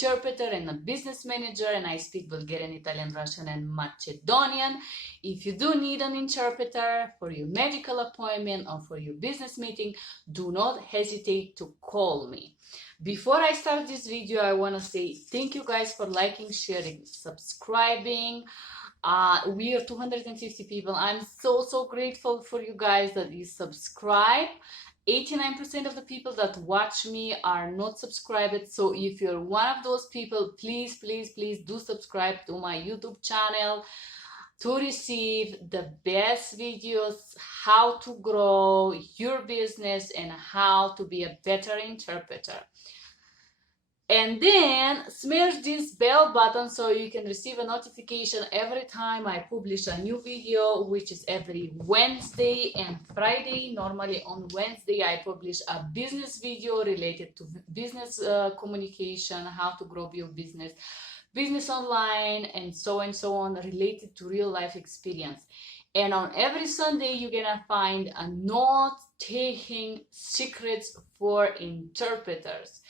interpreter and a business manager, and I speak Bulgarian, Italian, Russian, and Macedonian. If you do need an interpreter for your medical appointment or for your business meeting, do not hesitate to call me. Before I start this video, I want to say thank you guys for liking, sharing, subscribing. We are 250 people. I'm so grateful for you guys that you subscribe. 89% of the people that watch me are not subscribed, so if you're one of those people, please do subscribe to my YouTube channel to receive the best videos, how to grow your business and how to be a better interpreter. And then smash this bell button so you can receive a notification every time I publish a new video, which is every Wednesday and Friday. Normally on Wednesday I publish a business video related to business communication, how to grow your business online, and so on, related to real life experience. And on every Sunday you're gonna find a note-taking secrets for interpreters.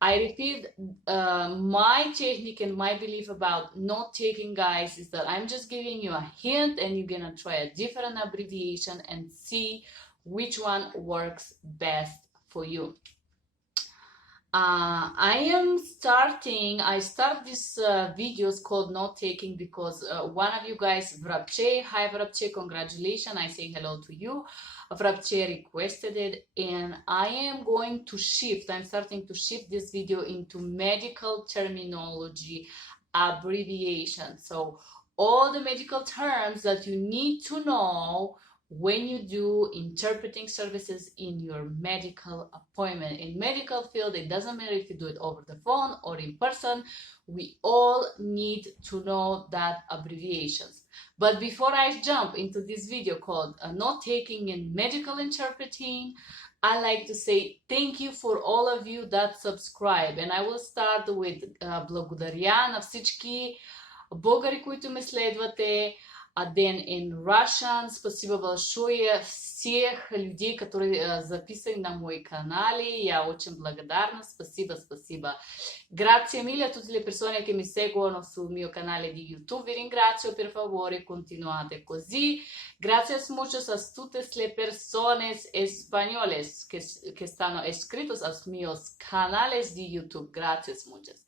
I repeat, my technique and my belief about note-taking, guys, is that I'm just giving you a hint and you're gonna try a different abbreviation and see which one works best for you. I start these videos called note-taking because one of you guys, Vrabche, hi Vrabche, congratulations, I say hello to you. Vrabche requested it, and I am going to shift, I'm starting to shift this video into medical terminology abbreviation. So all the medical terms that you need to know when you do interpreting services in your medical appointment. In medical field, it doesn't matter if you do it over the phone or in person, we all need to know that abbreviations. But before I jump into this video called Note-Taking in Medical Interpreting, I like to say thank you for all of you that subscribe. And I will start with благодаря на всички българи, които ме следвате. Then in Russian, спасибо большое всех людей, которые записаны на мой канале. Я очень благодарна. Spasiba. Grazie mille a tutte le persone che mi seguono sul mio canale di YouTube. Vi ringrazio, per favore, continuate così. Gracias muchos a todas las personas españoles que están inscritos a mis canales de YouTube. Gracias muchas.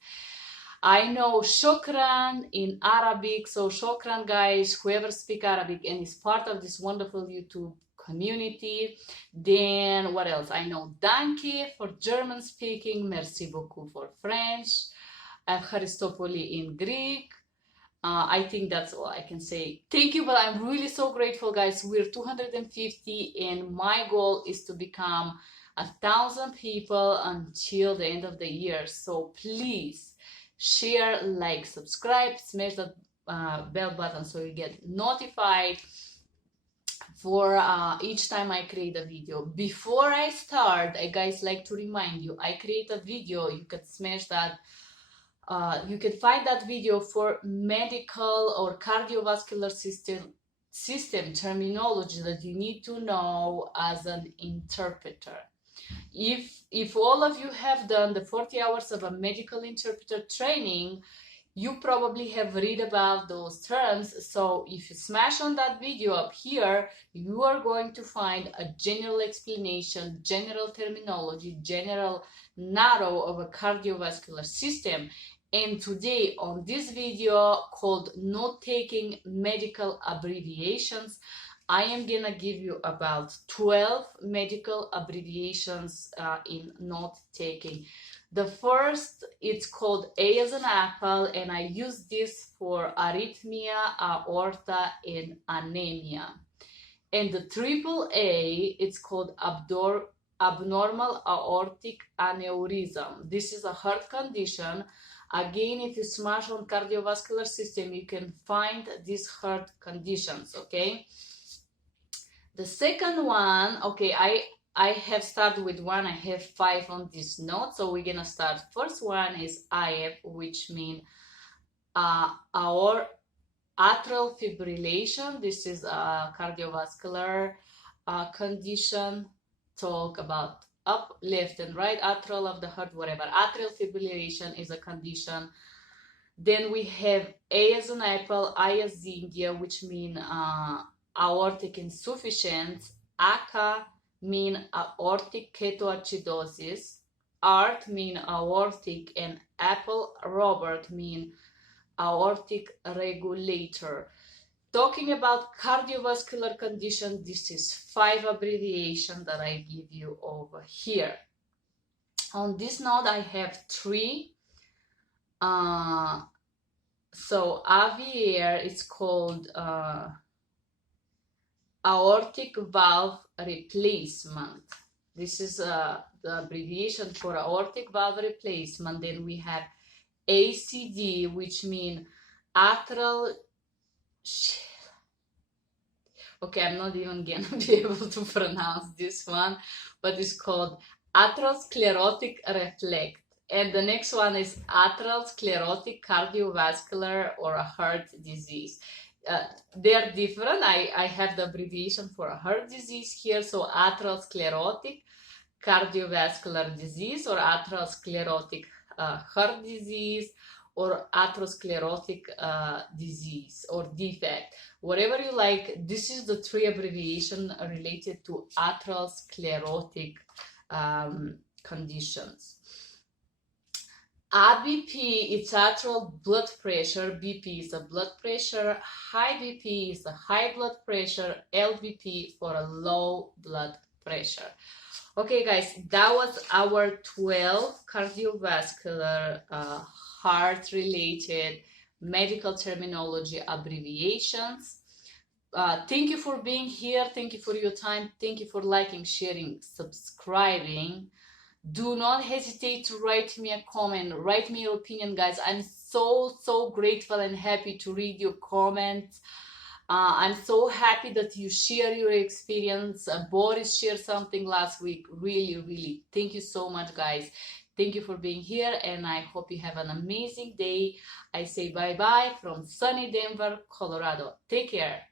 I know shukran in Arabic, so shukran guys, whoever speak Arabic and is part of this wonderful YouTube community. Then what else? I know danke for German speaking, merci beaucoup for French, Evharistopoli in Greek. I think that's all I can say. Thank you, but I'm really so grateful, guys. We're 250 and my goal is to become 1,000 people until the end of the year. So please share, like, subscribe, smash that bell button so you get notified for each time I create a video. Before I start, I guys like to remind you, I create a video, you can smash that, you can find that video for medical or cardiovascular system terminology that you need to know as an interpreter. If all of you have done the 40 hours of a medical interpreter training, you probably have read about those terms. So if you smash on that video up here, you are going to find a general explanation, general terminology, general narrow of a cardiovascular system. And today on this video called Note-Taking Medical Abbreviations, I am gonna give you about 12 medical abbreviations in note-taking. The first, it's called A as an apple, and I use this for arrhythmia, aorta, and anemia. And the triple A, it's called abnormal aortic aneurysm. This is a heart condition. Again, if you smash on cardiovascular system, you can find these heart conditions, okay? The second one, okay, I have started with one, I have 5 on this note, so we're gonna start. First one is IF, which means our atrial fibrillation. This is a cardiovascular condition. Talk about up, left and right, atrial of the heart, whatever. Atrial fibrillation is a condition. Then we have A as an apple, I as India, which mean aortic insufficiency. ACA mean aortic ketoacidosis. ART mean aortic, and apple Robert mean aortic regulator. Talking about cardiovascular condition, this is 5 abbreviation that I give you over here. On this note, I have 3. So AVR is called aortic valve replacement. This is the abbreviation for aortic valve replacement. Then we have ACD, which means atrial. Okay, I'm not even gonna be able to pronounce this one, but it's called atherosclerotic reflex. And the next one is atherosclerotic cardiovascular or a heart disease. They are different. I have the abbreviation for a heart disease here. So atherosclerotic cardiovascular disease, or atherosclerotic heart disease, or atherosclerotic disease or defect, whatever you like. This is the 3 abbreviation related to atherosclerotic conditions. ABP, it's atrial blood pressure. BP is a blood pressure. High BP is a high blood pressure. LVP for a low blood pressure. Okay, guys, that was our 12 cardiovascular heart-related medical terminology abbreviations. Thank you for being here. Thank you for your time. Thank you for liking, sharing, subscribing. Do not hesitate to write me a comment. Write me your opinion, guys. I'm so grateful and happy to read your comments. I'm so happy that you share your experience. Boris shared something last week. Really, thank you so much, guys. Thank you for being here, and I hope you have an amazing day. I say bye-bye from sunny Denver, Colorado. Take care.